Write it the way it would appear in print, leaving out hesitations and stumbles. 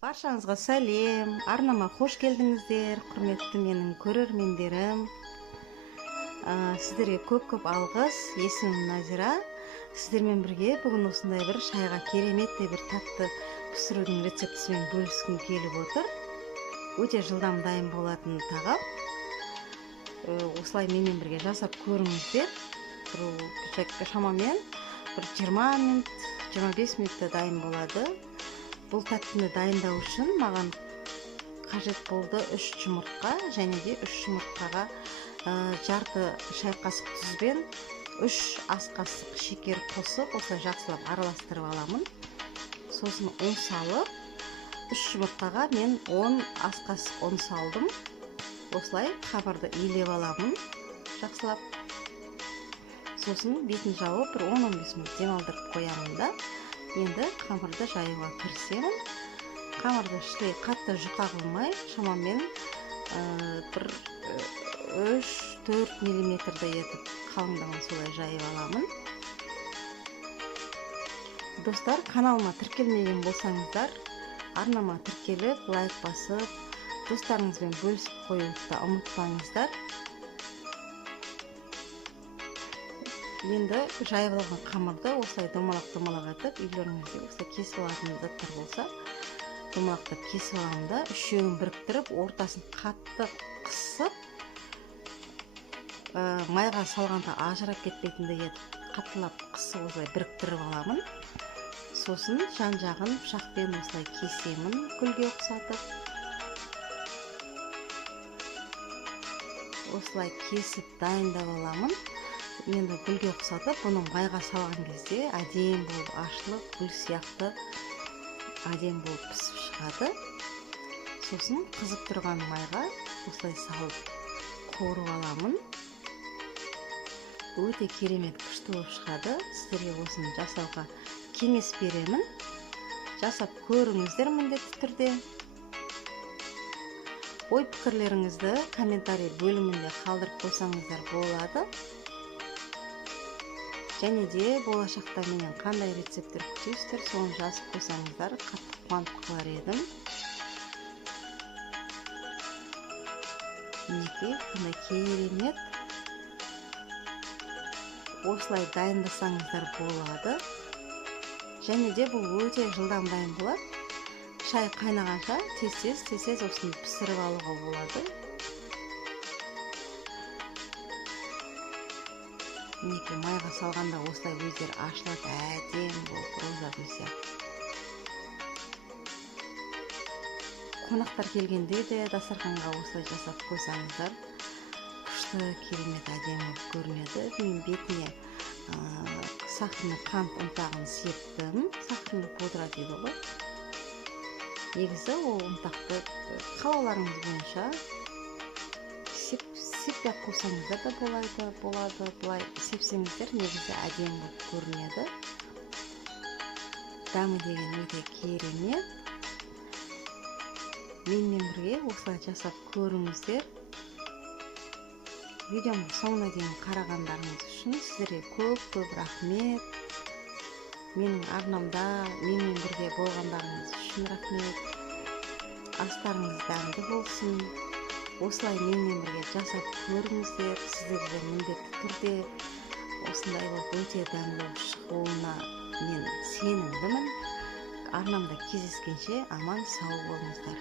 Баршаңызға сәлем, арнама қош келдіңіздер, құрметті менің көрермендерім. Сіздерге көп алғыс. Есімім Назира. Сіздермен бірге бүгін осындай бір шайға кереметтей бір татты пісірудің рецептісімен бөліскім келіп отыр. Өте жылдам дайын болатын тағам. Осылай менімен бірге жасап көріңіздер. Шамамен 20 минут, 25 минутта дайын болады. Бұл тәттіні дайындау үшін маған қажет болды 3 жұмыртқа және де 3 жұмыртқаға жарты шай қасық тұзбен 3 ас қасық шекер қосып, осылай жақсылап араластырып аламын. Сосын ұн салып, 3 жұмыртқаға мен 10 ас қасық ұн салдым. Осылай қамырды илеп аламын жақсылап. Сосын бетін жауып 10-15 минут демалдырып қоямын да. Енді қамырды жаюға кірісемін. Қамырды шілей қатты жұқа қылмай, шамамен 3-4 миллиметрді етіп қалыңдығын солай жайып аламын. Достар, каналыма тіркелмеген болсаңыздар, арнама тіркеліп, лайк басып, достарыңызбен бөлісіп қоюды ұмытпаңыздар. Енді жайып алған қамырды осылай домалақ етіп, үйлеріңізде осылай кесіп алатын заттар болса, домалақтап кесіп аламын да, үшеуін біріктіріп, ортасын қатты қысып, майға салғанда ажырап кетпейтіндей етіп, қаттылап қысып осылай біріктіріп аламын. Сосын жан жағын пышақпен осылай кесемін, гүлге ұқсатып. Осылай кесіп дайындап аламын. Енді гүлге ұқсатып, бұның майға салған кезде әдем болып ашылып, гүл сияқты әдем болып пісіп шығады. Сосын қызып тұрған майға осылай салып қуырып аламын. Өте керемет күшті болып шығады. Сіздерге осыны жасауға кеңес беремін. Жасап көріңіздер міндетті түрде. Ой пікірлеріңізді комментарий бөлімінде қалдырып қойсаңыздар болады. Және де болашақта менен қандай рецепттер күтесіздер, соны жазып қойсаңыздар, қатты қуанып қалар едім. Мінекей, қандай керемет. Осылай дайындасаңыздар болады. Және де бұл өте жылдам дайын болады. Шай қайнағанша тез осыны пісіріп алуға болады. Мінекей, майға салғанда осылай өздері ашылады, әдем болып роза гүл сияқты. Қонақтар келгенде де дастарханға осылай жасап қойсаңыздар, күшті керемет әдем болып көрінеді. Мен бетіне сахарный қант ұнтағын септім. Сахарный пудра дейді ғой. Негізі ол ұнтақты қалауларыңыз бойынша сеппей қойсаңыздар да болады, бұлай сепсеңіздер негізі әдем болып көрінеді. Дәмі деген өте керемет. Менімен бірге осылай жасап көріңіздер. Видеомды соңына дейін қарағандарыңыз үшін сіздерге көп рахмет. Менің арнамда менімен бірге болғандарыңыз үшін рахмет. Астарыңыз дәмді болсын. Осылай менімен бірге жасап көріңіздер. Сіздерге міндетті түрде осындай болып өте дәмді шығуына мен сенімдімін. Арнамда кездескенше аман сау болыңыздар.